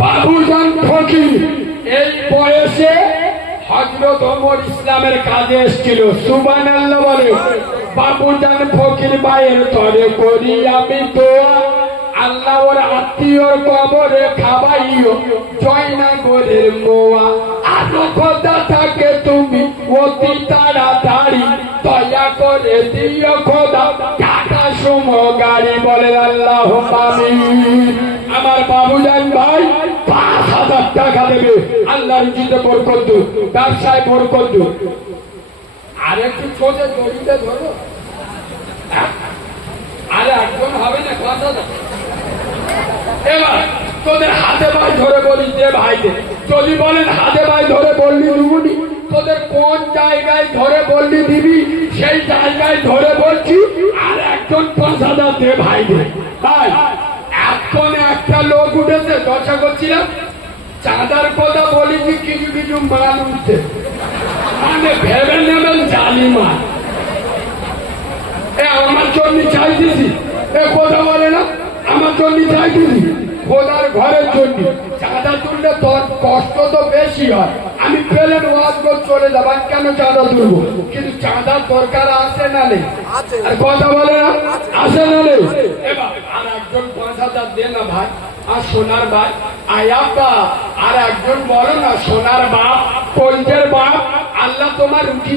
বাবুজান ফকির এই বয়সে হযরত ওমর ইসলামের কাজে এসেছিল। সুবহানাল্লাহ বলে। বাবুজান ফকির ভাইয়ের তরে করি আমি দোয়া, আল্লাহ ওর আত্মীয়র কবরে খাবাইও জয়নগরের মোয়া। আরো খোদা থাকে তুমি অতি তাড়াতাড়ি, দয়া করে দিও খোদা টাকা সুমো গাড়ি। বলে আল্লাহুম্মা আমিন। আমার বাবুজান ভাই ৫,০০০ টাকা দেবে, আল্লাহ রুজিতে বরকত দিক, ব্যবসায় বরকত দিক। আর একটু ছোটে দড়িতে ধরো, আরে একজন হবে না ৫,০০০। এবার তোদের হাতে ভাই ধরে বলি দে ভাই দে। যদি বলেন হাতে ভাই ধরে বললি দিবনি, তোদের কোন জায়গায় ধরে বললি দিবি সেই জায়গায় ধরে বলছি। আর একজন ৫,০০০ দে ভাই দে। তাই এখন একটা লোক উঠেছে, দশা করছিলাম চাঁদার কথা বলেছি, কিছু কিছু মাল উঠছে, মানে ভেবে নেবেন জালি মাল। আমার জন্য চাইতেছি, এ কথা বলে না আমার জন্য চাইতেছি, খোদার ঘরের জন্য। চাঁদা তুললে তোর কষ্ট তো বেশি হয়। আমি পেলেন ওয়াজ করে চলে যাব, আমি কেন চাঁদা তুলবো? কিন্তু চাঁদার দরকার আছে না নেই? আর কথা বলে না আছে না নেই? এবার আর একজন ৫,০০০ দে না ভাই। আর সোনার ভাই আয়াব্বা, আর একজন বলো না সোনার বাপ, কলজের বাপ, আল্লাহ তোমার রুটি